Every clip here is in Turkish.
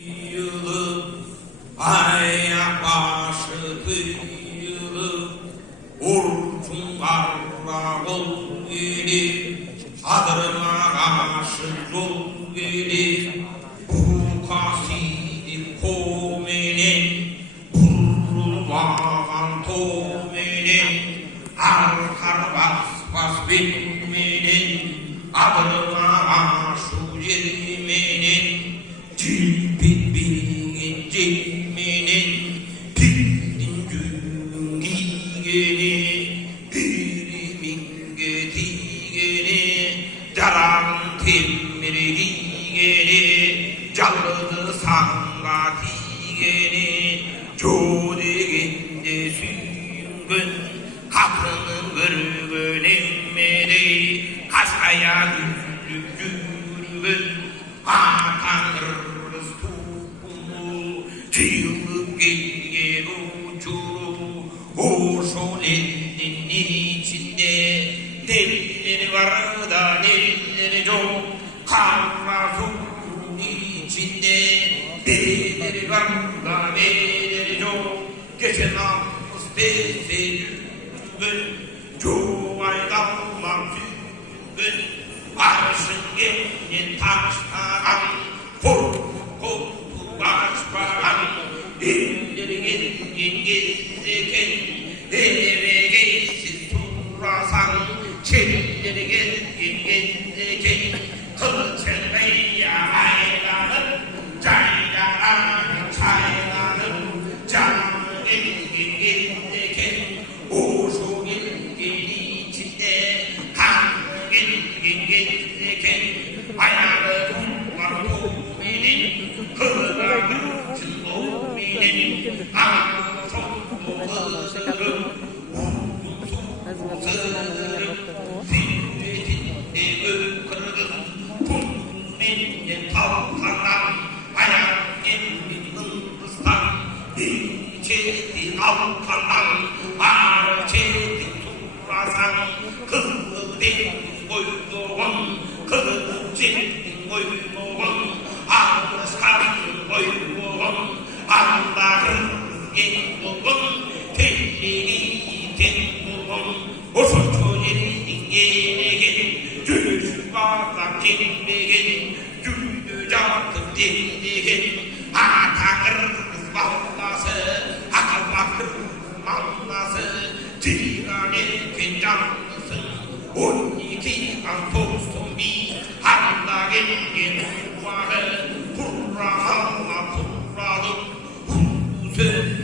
Yılıp ayak başı kıyılıp urcunlarla ol gelip adırma aşık yol gelip bu kasidi kominin kurulmağın tominin arkar bas bilmenin adırma aşık yeriminin Cilbit bilgin cilminin Pildin gülün giygeni Birimin getigeni Caran temiri giygeni Callıdı sanga giygeni Çoğdeginde süngün Kaprının gırgın emmedi Kaskaya güllük gülgün Tanrı's tukumu Çığlık gelgen uçuru O şolenin içinde Delileri var da delileri çok Kara suyun içinde Delileri var da delileri çok Geçen namus teselüngün Çoğu aydanlar süngün Arşın gelin taştaran Korku başbaran İlleri gelin gezeken Eve geçsiz turasan Çelleri gelin gezeken Kılıçın beyya aylanır Caylanır çaylanır Canı gelin gezeken O şu gelin içinde Kan gelin gezeken Ayağını var tuğmenin Kırılarını çınloğmenin Ağını çok sığırım Sığırım Zilvetinde ökırdım Tuğmenin tavlanan Ayağın emin Hindistan İçeti alkanan Ağrı çeti turasan Kızıl deniz boyduğun Kızıl çetin boyduğun Ağrıskan boyduğun Allah'ın yenduğun Tehlikeli tenduğun O suçu yerin gene gelin Cüzü bağlam kendine gelin Cüzdü catıp kendine gelin Tanrı's vallası Akıl bakır mallası Cigane kencanlısın 12 Ağustos'un bir Handa gelin varı Kurrağınla kurrağım Sözü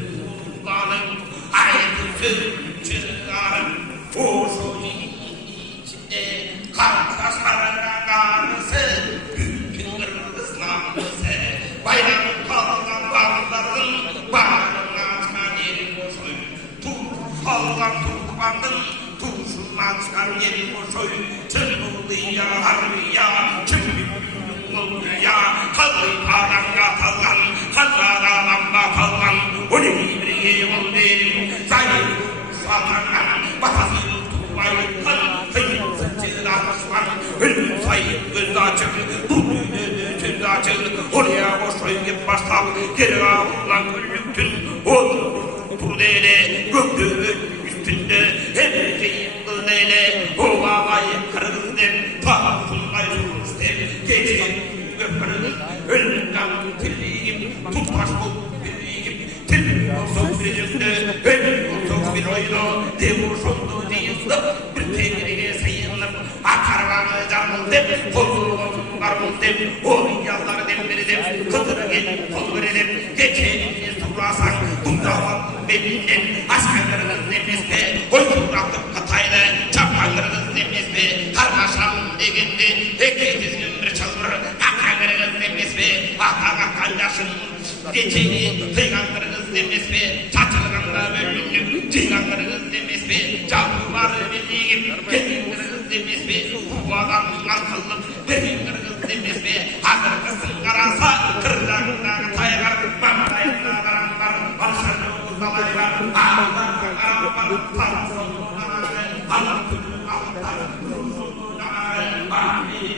kullanım Aydın sözü çırağım O şoğun içinde Kardeşlerine karısı Bütün Kırgızlanlısı Bayramı kalan varların Bağrına çıkan yeri boşoy Kalan turbanın Tuzundan çıkan yeri boşoy Tırmılıya harbiya Tırmılıya Kalı paranga kalan Hazara lamba kalan O devreye ol verim Zayıf satanan Batası tubayı kan Kıyım sıçıdan aslan Ölüm sayıp göz açık Bu düğünü söz açık Oraya boşoy git baştal Geri ağırlan gülüktün Oğlum Turdele göktüğün üstünde Her şeyin kılneyle O babayı kırıldım Tahtılay sulstem Gece öpürüm Ölümden tirliğim Tutmaş bu birliğim Tirliğim olsun biricimde Ölüm olsun bir oyunu Devur sondu değildim Bir tenirine sayındım Akarvanı canıldım Kolum varıldım O yalları demlerim Kıdırı gelip kol verelim Geçenini turasan Bunda var benimle Askerleriniz nefeste Oyun bıraktım katayla Çapkanlarınız nefeste Karmaşam deginde Ekleyiz gümbür çalır Akarlarınız nefeste Akar yaşın Geçeni Kıyganlarınız nefeste Çatılığında bölümlük Cıyganlarınız nefeste Canlı var bildiğim Gelinleriniz nefeste Bu adam akıllık Belinleriniz nefeste Hazır kısım karasa Kırlarında taygar Bandayında karanlar Barışlarını uzdalaylar Ağlar karanlar Allah külü Allah Amin.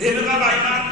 Evine baylar